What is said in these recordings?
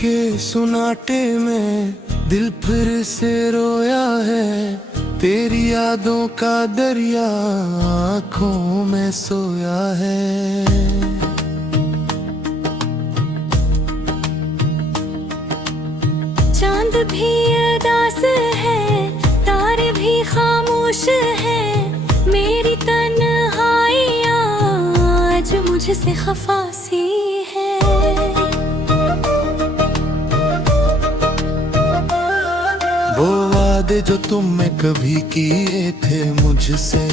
के सुनाटे में दिल फिर से रोया है। तेरी यादों का दरिया आँखों में सोया है। चांद भी उदास है, तारे भी खामोश है। मेरी तन्हाइयाँ आज मुझसे खफा सी है। वो वादे जो तुमने कभी किए थे मुझसे,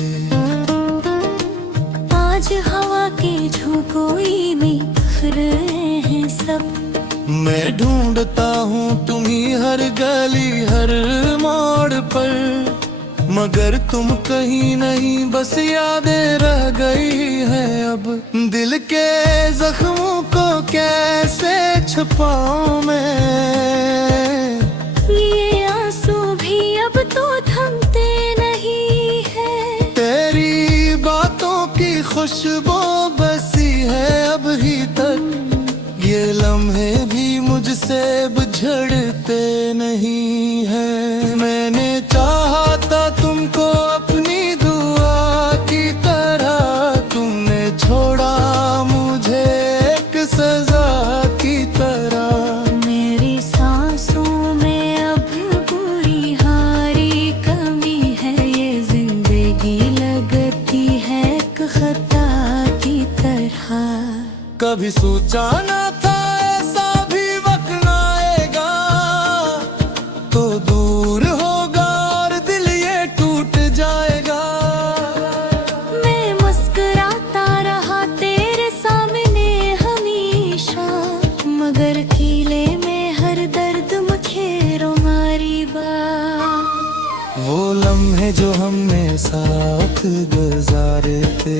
आज हवा के झोंकोई में दिख रहे हैं सब। मैं ढूंढता हूँ तुम्हीं हर गली हर मोड़ पर, मगर तुम कहीं नहीं, बस यादें रह गई हैं अब। दिल के जख्मों को कैसे छुपाऊं मैं, ये आंसू भी अब तो थमते नहीं है। तेरी बातों की खुशबू बसी है अभी तक, ये लम्हे भी मुझसे बिछड़ते नहीं है। मैंने चाहा था तुमको अपनी दुआ की तरह, तुमने छोड़ा मुझे एक सजा की तरह। मेरी सांसों में अब बुरी हारी कमी है, ये जिंदगी लगती है एक खता की तरह। कभी सोचा ना था ऐसा भी वक्त आएगा, तो दूर होगा और दिल ये टूट जाएगा। मैं मुस्कुराता रहा तेरे सामने हमेशा, मगर कीले में हर दर्द मुखेरो मारी बात। वो लम्हे जो हमने साथ गुजारे थे,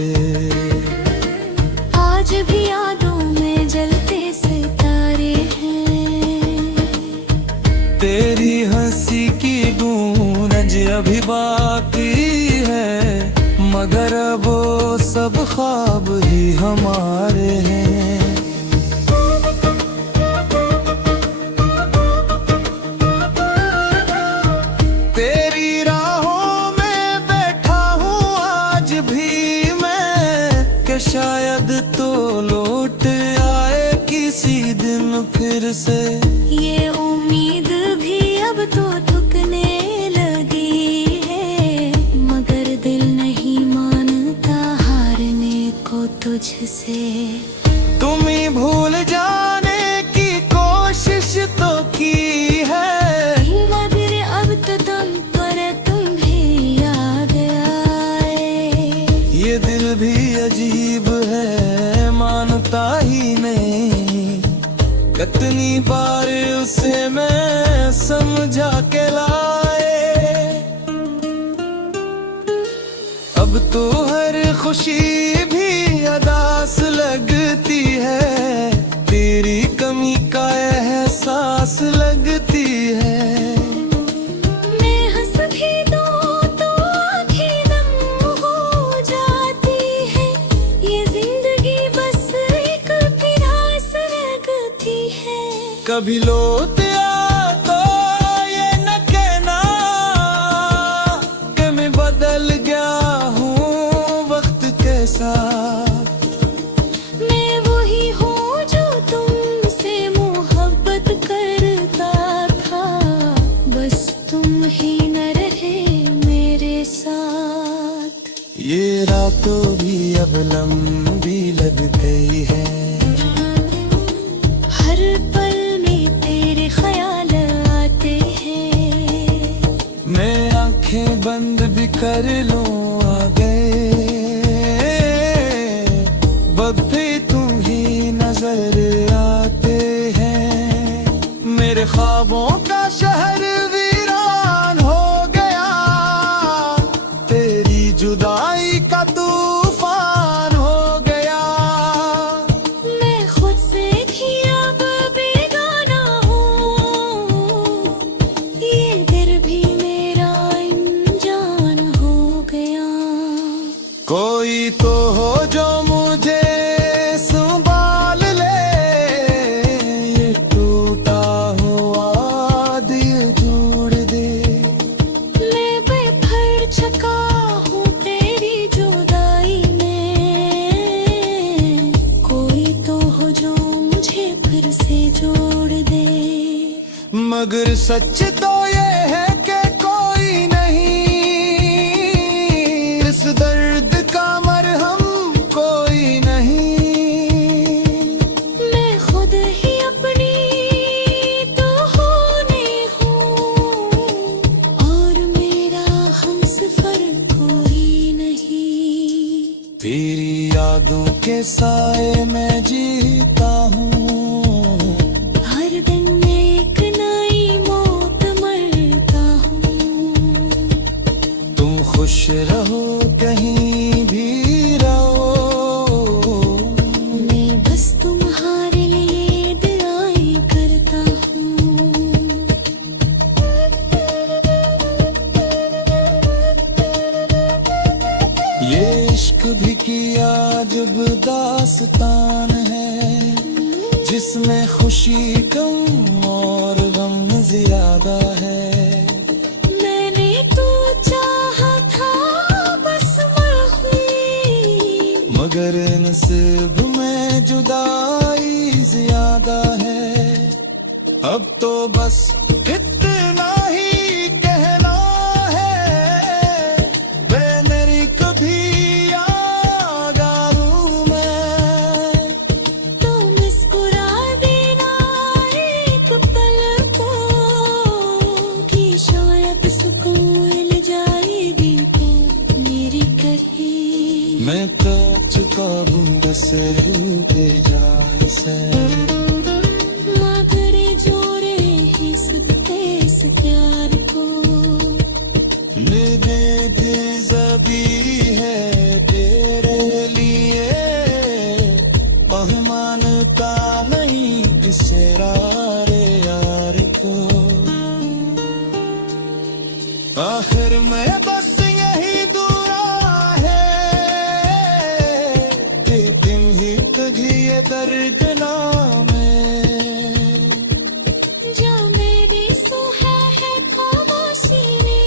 आज भी यादों में जलते सितारे हैं। तेरी हंसी की गूंज अभी बाकी है, मगर वो सब ख्वाब ही हमारे हैं। तेरी राहों में बैठा हूँ आज भी मैं, कि शायद तो लौट आए किसी दिन फिर से। ये उम्मीद भी अब तो थकने लगी है, मगर दिल नहीं मानता हारने को तुझसे। तुम ही भूल जाने की कोशिश तो की है, मगर अब तो तुम पर तुम भी याद आए। ये दिल भी अजीब है, मानता ही नहीं। कितनी बार उसे मैं समझा के लाए, अब तो हर खुशी भी अदास लगती है। तेरी कमी का एहसास लगती है। मैं हंस भी दूं तो आँखें नम हो जाती है, ये जिंदगी बस एक प्यास लगती है। कभी लौट आ तो ये न कहना कि मैं बदल गया हूँ वक्त के साथ। मैं वही हूँ जो तुमसे मोहब्बत करता था, बस तुम ही न रहे मेरे साथ। ये रातों भी अब लंबी लग गई है, हर पल में तेरे ख्याल आते हैं। मैं आंखें बंद भी कर लूं आ गए, बब भी तुम ही नजर आते हैं। मेरे ख्वाबों का शहर वीरान हो गया, तेरी जुदाई का तूफान हो गया। मैं खुद से भी अब बेगाना हूँ, ये दिल भी मेरा अनजान हो गया। कोई तो हो जो मुझे संभाल ले, ये टूटा मगर सच तो ये है कि कोई नहीं, इस दर्द का मरहम कोई नहीं। मैं खुद ही अपनी तो होने हूँ, और मेरा हमसफर कोई नहीं। तेरी यादों के साए में जीता हूँ, हर दिन एक नई मौत मरता हूँ। तुम खुश रहो कहीं भी रहो, मैं बस तुम्हारे लिए दुआएं करता हूँ। ये इश्क भी किया जब दास्तान है, जिसमें खुशी कम और गम ज्यादा है। मैंने तो चाहा था बस मैं हुई, मगर नसीब में जुदाई ज्यादा है। अब तो बस इतना ही कहना है, वे मेरी कभी याद आऊं मैं। तो मुस्कुरा देना एक पल को, कि शायद सुकून मिल जाएगी तो मेरी कहीं। मैं तो चुका बूंद से रूठे जाए से, मगर जोड़े ही सकते इस प्यार को। मेरे दिल जबी है तेरे लिए, मानता नहीं इसरारे यार को। आखिर में बस यही दुआ है कि तुम ही तगिए दर्द में, जो मेरी सुहा है खामोशी में।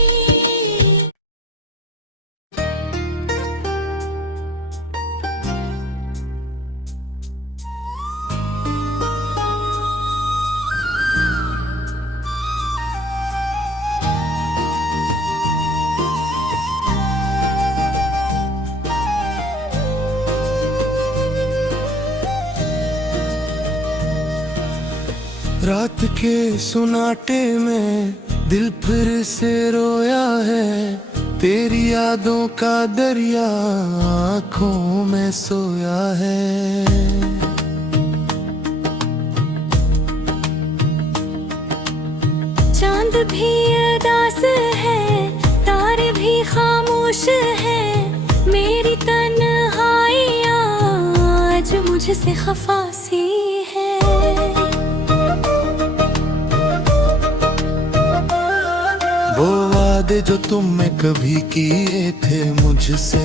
रात के सुनाटे में दिल फिर से रोया है, तेरी यादों का दरिया आँखों में सोया है। चांद भी उदास है, तारे भी खामोश है, मेरी तन्हाइयाँ आज मुझसे खफा सी है। वो वादे जो तुमने कभी किए थे मुझसे,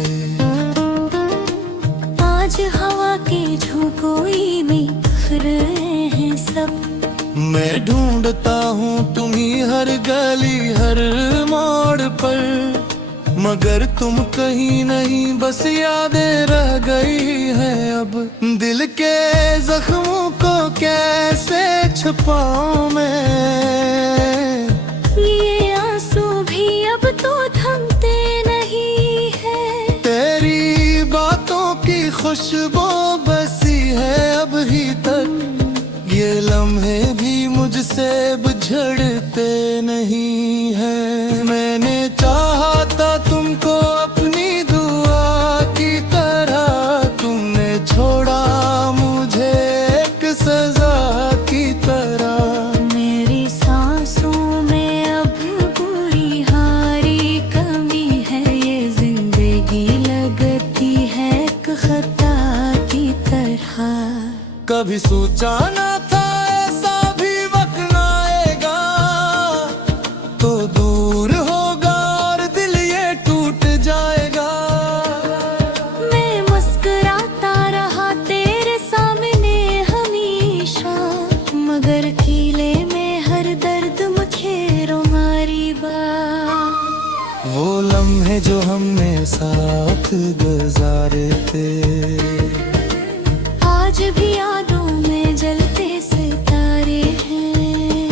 आज हवा के झोंकोई में बिखर रहे हैं सब। मैं ढूंढता हूँ तुम्हीं हर गली हर मोड़ पर, मगर तुम कहीं नहीं, बस यादें रह गई हैं अब। दिल के जख्मों को कैसे छुपाऊं मैं, ये आंसू भी अब तो थमते नहीं है। तेरी बातों की खुशबू बसी है अभी तक, ये लम्हे भी मुझसे बिछड़ते नहीं है। मैंने चाहा था तुमको अपनी दुआ की तरह, तुमने छोड़ा मुझे एक सजा की तरह। मेरी सांसों में अब बुरी हारी कमी है, ये जिंदगी लगती है एक खता की तरह। कभी सोचा ना था ऐसा भी वक्त आएगा, तो दूर होगा और दिल ये टूट जाएगा। मैं मुस्कुराता रहा तेरे सामने हमेशा, मगर कीले में हर दर्द मुझे रोमारी बा। वो लम्हे जो हमने साथ गुजारे थे, आज भी यादों में जलते सितारे हैं।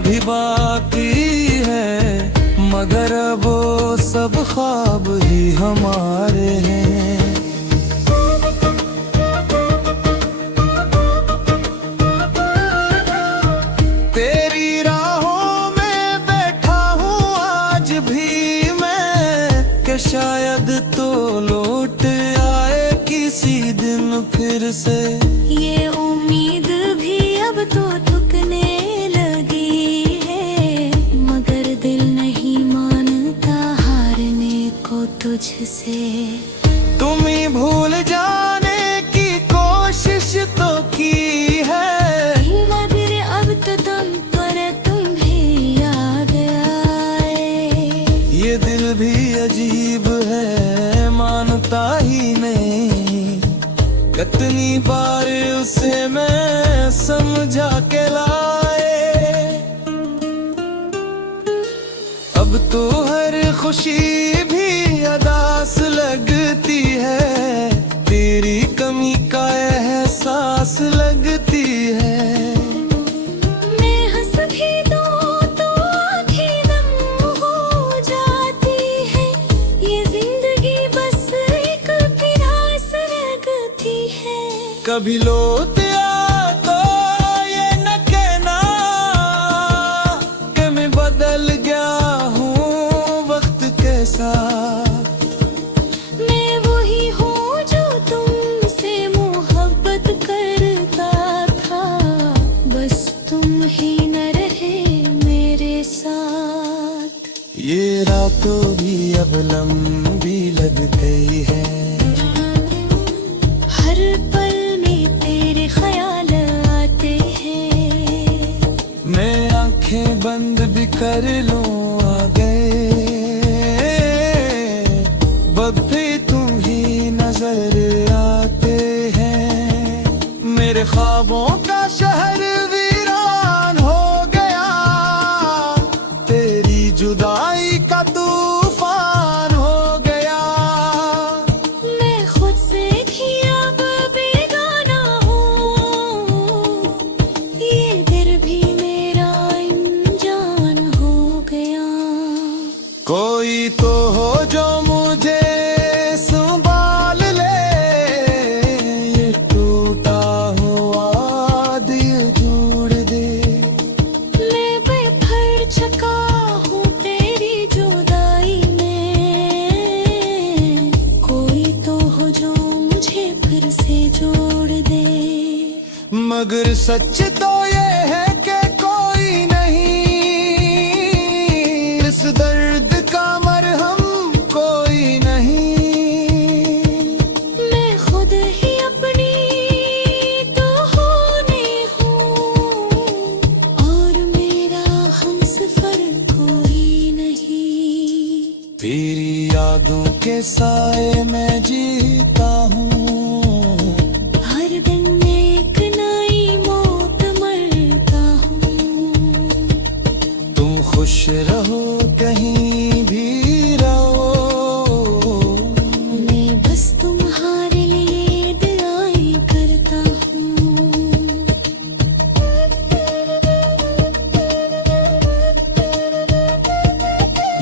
अभी बाकी है, मगर वो सब ख्वाब ही हमारे हैं। तेरी राहों में बैठा हूँ आज भी मैं, कि शायद तो लौट आए किसी दिन फिर से। ये उम्मीद भी अब तो थकने लगी है, मगर दिल नहीं मानता हारने को तुझसे। तुम ही भूल जाने की कोशिश तो की है, मगर अब तो तुम पर तुम भी याद आए। ये दिल भी अजीब है, मानता ही नहीं। कितनी बार उसे मैं समझा के लाए, अब तो हर खुशी भी अदास लगती है, तेरी कमी का एहसास लगती है। मैं हंस भी दूं तो आँखें नम हो जाती है, ये जिंदगी बस एक प्यास लगती है। कभी लौट आ तो ये न कहना कि मैं बदल गया हूँ वक्त के साथ। मैं वही हूँ जो तुमसे मोहब्बत करता था, बस तुम ही न रहे मेरे साथ। ये रातों भी अब लंबी लग गई है, हर पल में तेरे ख्याल आते हैं। मैं आंखें बंद भी कर लूं आ गए, बब भी तुम ही नजर आते हैं। मेरे ख्वाबों का शहर वीरान हो गया, तेरी जुदाई का तूफान हो गया। मैं खुद से भी अब बेगाना हूँ, ये दिल भी मेरा अनजान हो गया। कोई तो हो जो मुझे संभाल ले, ये टूटा हुआ दिल जोड़ दे। मैं बेफर चका हूँ तेरी जुदाई में, कोई तो हो जो मुझे फिर से जोड़ दे। मगर सच तो ये है कि कोई नहीं, इस दर्द का मरहम कोई नहीं। मैं खुद ही अपनी तो होने हूँ, और मेरा हमसफर कोई नहीं। तेरी यादों के साए में जीता हूँ, हर दिन एक नई मौत मरता हूँ। तुम खुश रहो कहीं भी रहो, मैं बस तुम्हारे लिए दुआएं करता हूँ।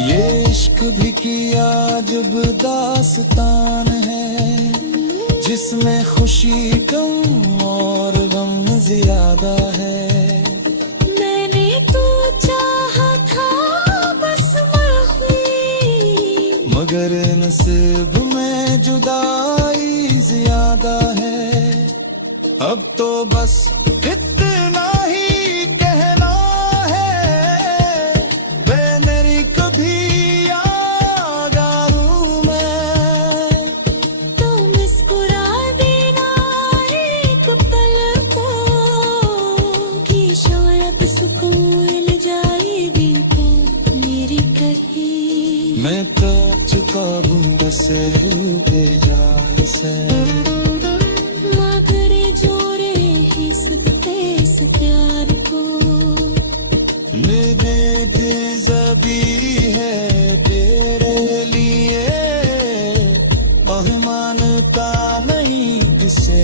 ये इश्क भी किया जब दास्तान है, जिसमें खुशी कम और गम ज्यादा है। मैंने तो चाहा था बस मैं हुई, मगर नसीब में जुदाई ज्यादा है। अब तो बस इतना ही कहना है, वे मेरी कभी याद आऊं मैं। तो मुस्कुरा देना एक पल को, कि शायद सुकून मिल जाएगी तो मेरी कहीं। मैं तो चुका बूंद से बेजार से, मगर जोड़े ही सकते इस प्यार को। मेरे दिल जबी है तेरे लिए, और मानता नहीं किसे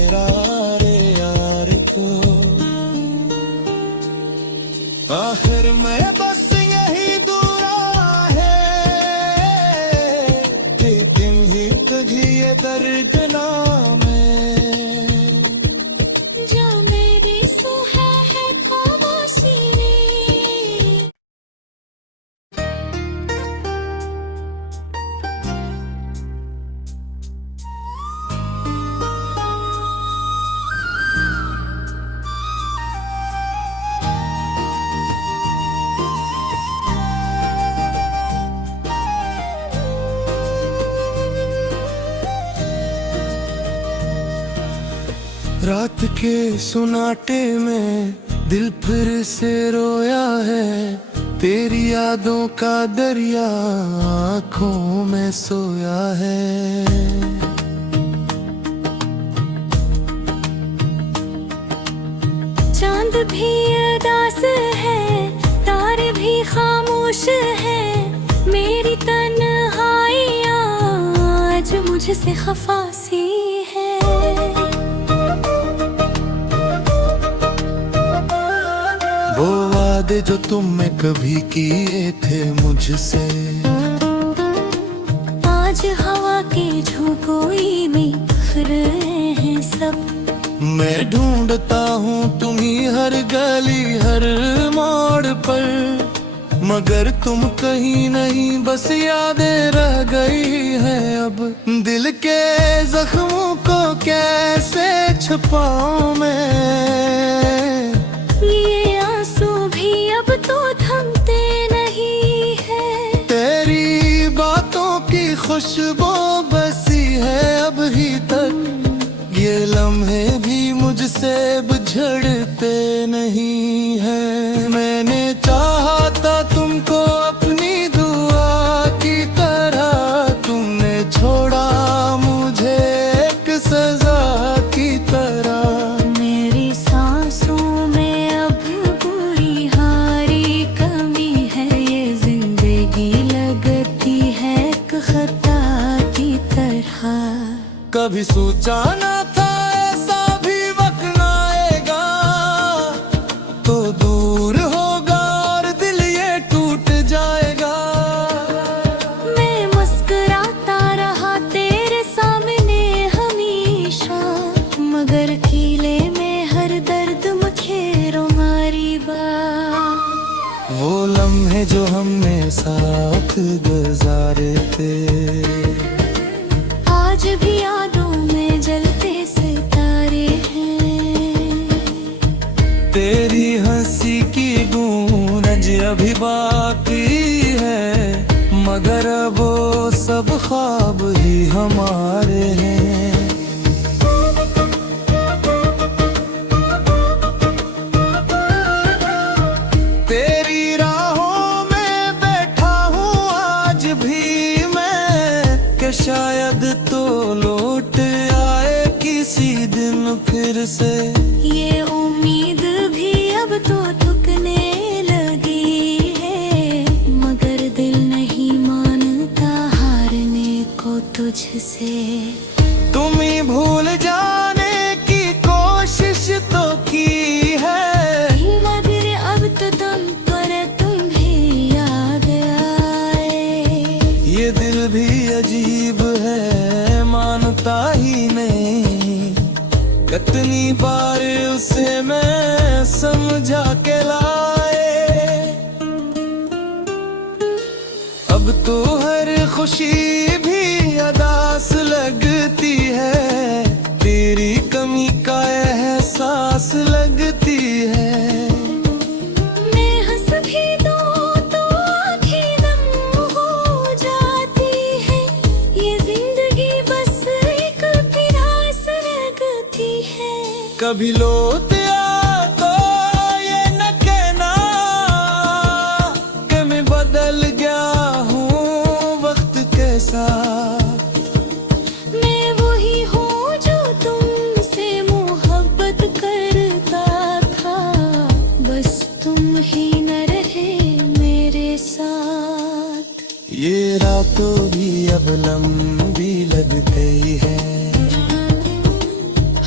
यार को। आखिर में मैं बस यही दुआ है कि दिन ही तुझे दरगना में जो मेरी सुहा है खामोशी में। रात के सुनाटे में दिल फिर से रोया है, तेरी यादों का दरिया आँखों में सोया है। चांद भी उदास है, तारे भी खामोश है, मेरी तन्हाइयाँ आज मुझसे खफा सी है। वो वादे जो तुमने कभी किए थे मुझसे, आज हवा के झोंकोई में बिखर रहे हैं सब। मैं ढूंढता हूँ तुम्हीं हर गली हर मोड़ पर, मगर तुम कहीं नहीं, बस यादें रह गई हैं अब। दिल के जख्मों को कैसे छुपाऊं मैं, ये आंसू भी अब तो थमते नहीं है। तेरी बातों की खुशबू बसी है अभी तक, ये लम्हे भी मुझसे बिछड़ते नहीं है। मैंने चाहा था तुमको अपनी दुआ की तरह, तुमने छोड़ा मुझे एक सजा की तरह। मेरी सांसों में अब बुरी हारी कमी है, ये जिंदगी लगती है एक खता की तरह। कभी सोचा ना था ऐसा भी वक्त आएगा, तो दूर होगा और दिल ये टूट जाएगा। मैं मुस्कुराता रहा तेरे सामने हमेशा, मगर कीले में हर दर्द मुखेरो मारी बात। वो लम्हे जो हमने साथ गुजारे थे, आज भी यादों में जलते सितारे हैं। तेरी हंसी की गूंज अभी बाकी है, मगर वो सब ख्वाब ही हमारे हैं। तेरी राहों में बैठा हूँ आज भी मैं, कि शायद तो लौट आए किसी दिन फिर से। ये उम्मीद भी अब तो थकने लगी है, मगर दिल नहीं मानता हारने को तुझसे। तुम ही भूल जाने की कोशिश तो की है, मगर अब तो तुम पर तुम्हें याद आए। ये दिल भी अजीब है, मानता ही नहीं, कितनी बार उसे मैं समझा के लाए। अब तो हर खुशी भी अदास लगती है, तेरी कमी का एहसास लगती है। मैं हंस भी दूं तो आँखें नम हो जाती है, ये जिंदगी बस एक प्यास लगती है। कभी लौट आ तो ये न कहना कि मैं बदल गया हूँ वक्त के साथ। मैं वही हूँ जो तुमसे मोहब्बत करता था, बस तुम ही न रहे मेरे साथ। ये रातों भी अब लंबी लग गई है,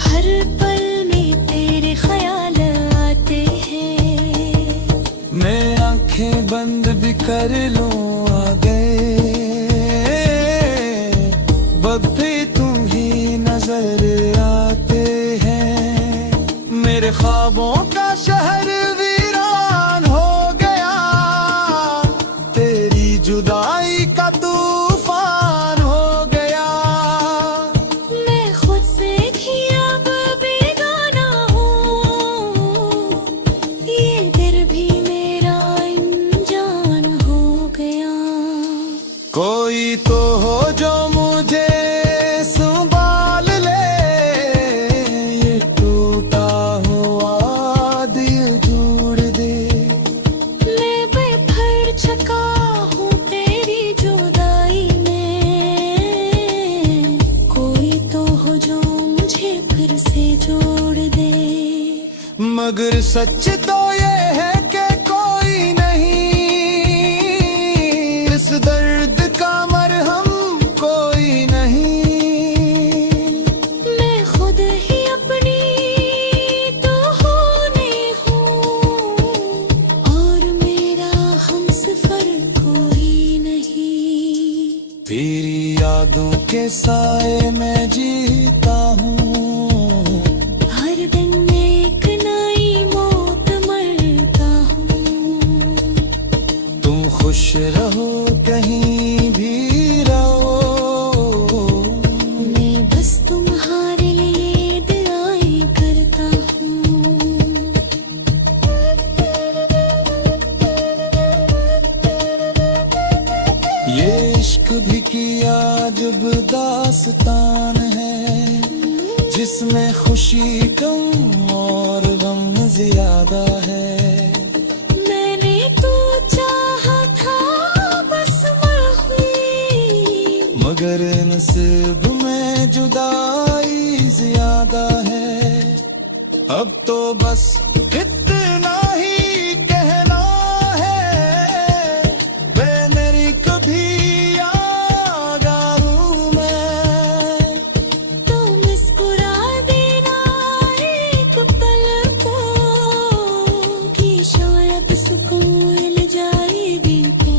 हर पल में तेरे ख्याल आते हैं। मैं आंखें आंखें बंद भी कर लूं आ गए, अब भी तुम ही नजर आते हैं। मेरे ख्वाबों का शहर वीरान हो गया, तेरी जुदाई का तूफान हो गया। मैं खुद से भी अब बेगाना हूँ, ये दिल भी मेरा अनजान हो गया। कोई तो हो जो मुझे संभाल ले, ये टूटा हुआ दिल जोड़ दे। मैं बेफर चका हूँ तेरी जुदाई में, कोई तो हो जो मुझे फिर से जोड़ दे। मगर सच तो ये है कि कोई नहीं, इस दर्द का मरहम कोई नहीं। मैं खुद ही अपनी तो होने हूँ, और मेरा हमसफर कोई नहीं। तेरी यादों के साए में जीता हूँ, हर दिन मैं एक नई मौत मरता हूँ। तुम खुश रहो कहीं भी रहो, मैं बस तुम्हारे लिए दुआएं करता हूँ। ये इश्क भी किया जब दास्तान है, जिसमें खुशी कम और गम ज्यादा है। मैंने तो चाहा था बस मैं हुई, मगर नसीब में जुदाई ज्यादा है। अब तो बस इतना ही कहना है, वे मेरी कभी याद आऊं मैं। तो मुस्कुरा देना एक पल को, कि शायद सुकून मिल जाएगी तो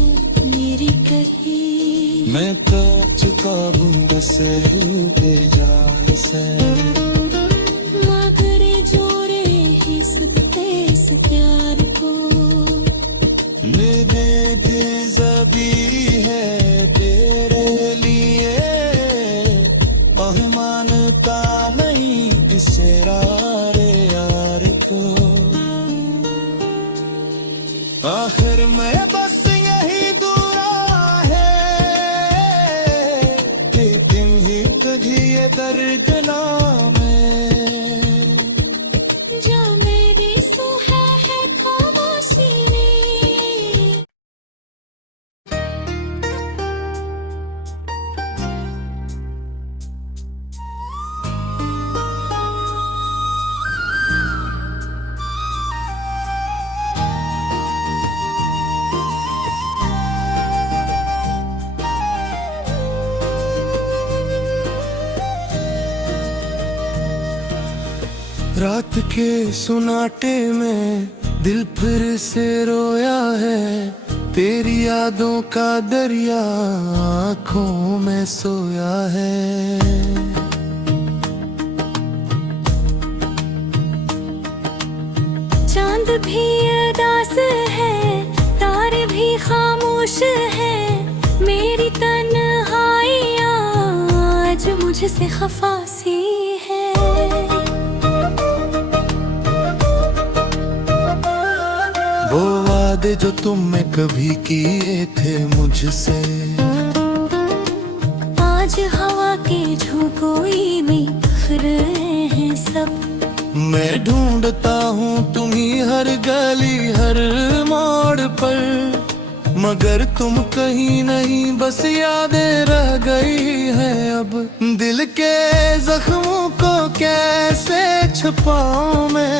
मेरी कहीं। मैं तो चुका बूंद से बेजार से, मगर जोड़े ही सकते इस प्यार को। मेरे दिल जबी है तेरे लिए, और मानता नहीं इस रारे यार को। आखिर में बस यही दुआ है कि तुम ही तुझे दरगला में। जो मेरी सुहा है खामोशी में। रात के सुनाटे में दिल फिर से रोया है, तेरी यादों का दरिया आँखों में सोया है। चांद भी उदास है, तारे भी खामोश है, मेरी तन्हाइयाँ आज मुझसे खफा सी है। वो वादे जो तुमने कभी किए थे मुझसे, आज हवा के झोंकोई में बिखर रहे हैं सब। मैं ढूंढता हूँ तुम्हीं हर गली हर मोड़ पर, मगर तुम कहीं नहीं, बस यादें रह गई हैं अब। दिल के जख्मों को कैसे छुपाऊं मैं,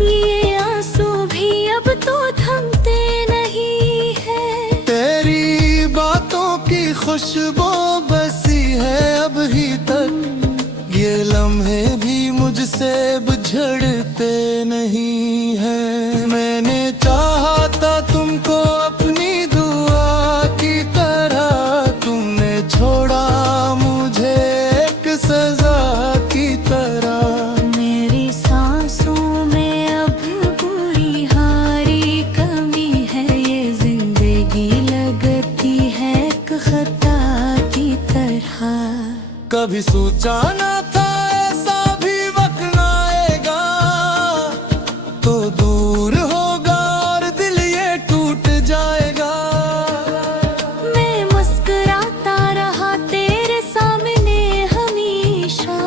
ये आंसू भी अब तो थमते नहीं है। तेरी बातों की खुशबू बसी है अभी तक, ये लम्हे भी मुझसे बिछड़ते नहीं है। मैंने चाहा जाना था ऐसा भी वक्त न आएगा, तो दूर होगा और दिल ये टूट जाएगा। मैं मुस्कुराता रहा तेरे सामने हमेशा,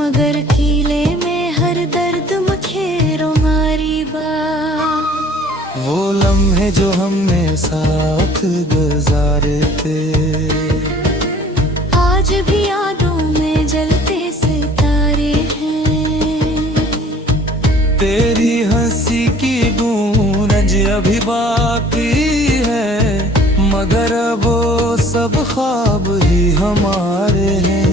मगर कीले में हर दर्द मुखेरो मारी बा। वो लम्हे जो हमने साथ गुजारे थे, आज भी यादों में जलते सितारे हैं। तेरी हंसी की गूंज अभी बाकी है, मगर अब वो सब ख्वाब ही हमारे हैं।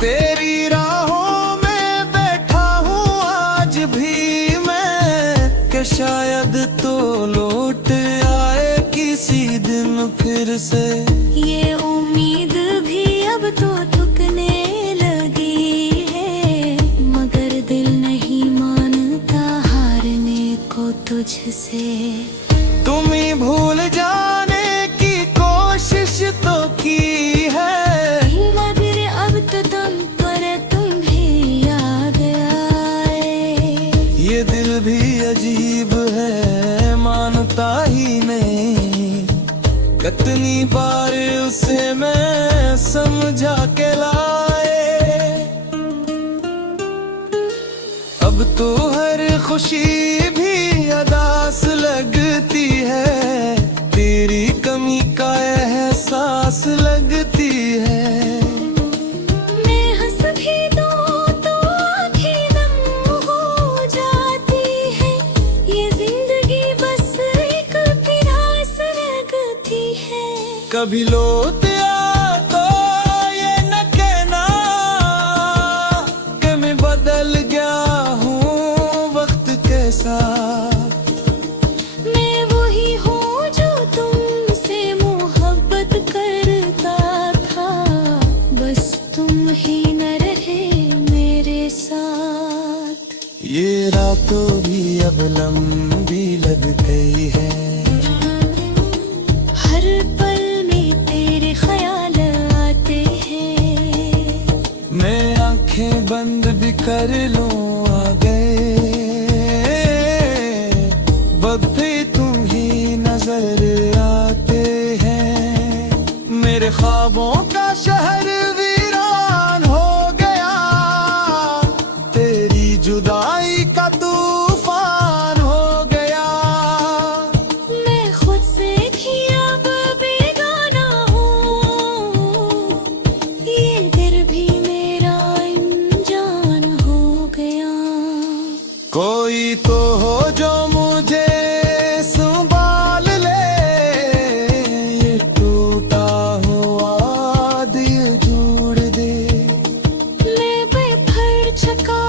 तेरी राहों में बैठा हूँ आज भी मैं, कि शायद तो लौट आए किसी दिन फिर से। ये उम्मीद भी अब तो थकने लगी है, मगर दिल नहीं मानता हारने को तुझसे। तुम ही भूल जाने की कोशिश तो की है, मगर अब तो तुम पर तुम्हें याद आए। ये दिल भी अजीब है, मानता ही नहीं। कितनी बार उसे मैं समझा के लाए, अब तो हर खुशी भी अदास लगती है, तेरी कमी का एहसास लगती है। मैं हंस भी दूं तो आँखें नम हो जाती है, ये जिंदगी बस एक प्यास लगती है। कभी लौट आ तो ये न कहना कि मैं बदल गया हूँ वक्त के साथ। मैं वही हूँ जो तुमसे मोहब्बत करता था, बस तुम ही न रहे मेरे साथ। ये रातों भी अब लंबी लग गई है, हर पल में तेरे ख्याल आते हैं। मैं आंखें बंद भी कर लूं आ गए, बब भी तुम ही नजर आते हैं। मेरे ख्वाबों का शहर वीरान हो गया, तेरी जुदाई का तूफान हो गया। मैं खुद से भी अब बेगाना हूँ, ये दिल भी मेरा अनजान हो गया। कोई तो हो जो मुझे संभाल ले, ये टूटा हुआ दिल जोड़ दे। मैं बेफर चका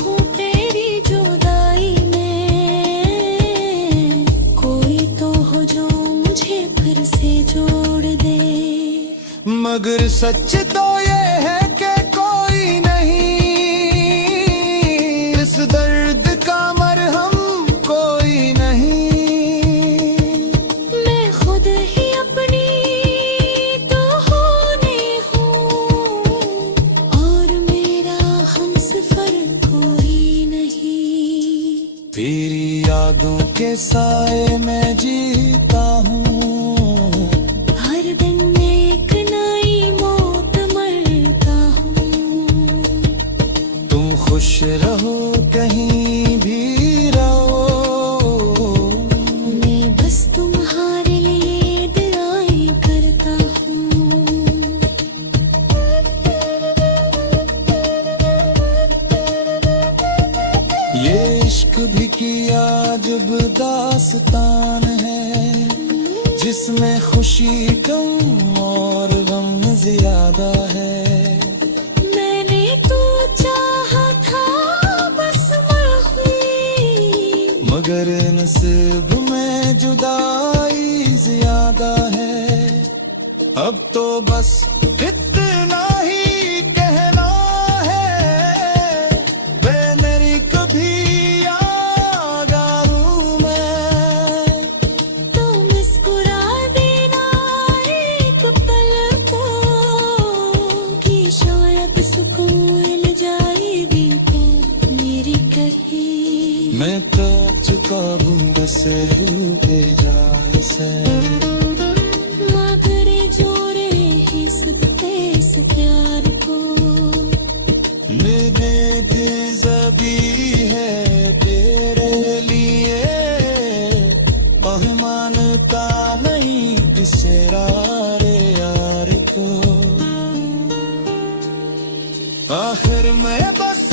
हूँ तेरी जुदाई में, कोई तो हो जो मुझे फिर से जोड़ दे। मगर सच तो ये है कि कोई नहीं, इस दर्द का मरहम कोई नहीं। मैं खुद ही अपनी तो होने हूँ, और मेरा हमसफर कोई नहीं। तेरी यादों के साए में जीता हूँ, हर दिन एक नई मौत मरता हूँ। तुम खुश रहो कहीं भी रहो, मैं बस तुम्हारे लिए दुआएं करता हूँ। ये इश्क भी किया जब दास्तान है, जिसमें खुशी कम और गम ज्यादा है। मैंने तो चाहा था बस मैं हुई, मगर नसीब में जुदाई ज्यादा है। अब तो बस इतना ही कहना है, वे मेरी कभी याद आऊं मैं। तो मिस से भेजा से माधुरी जोरे ही सकते इस प्यार को मेरे दिल जबी है तेरे लिए मानता नहीं इस रे यार को आखिर में बस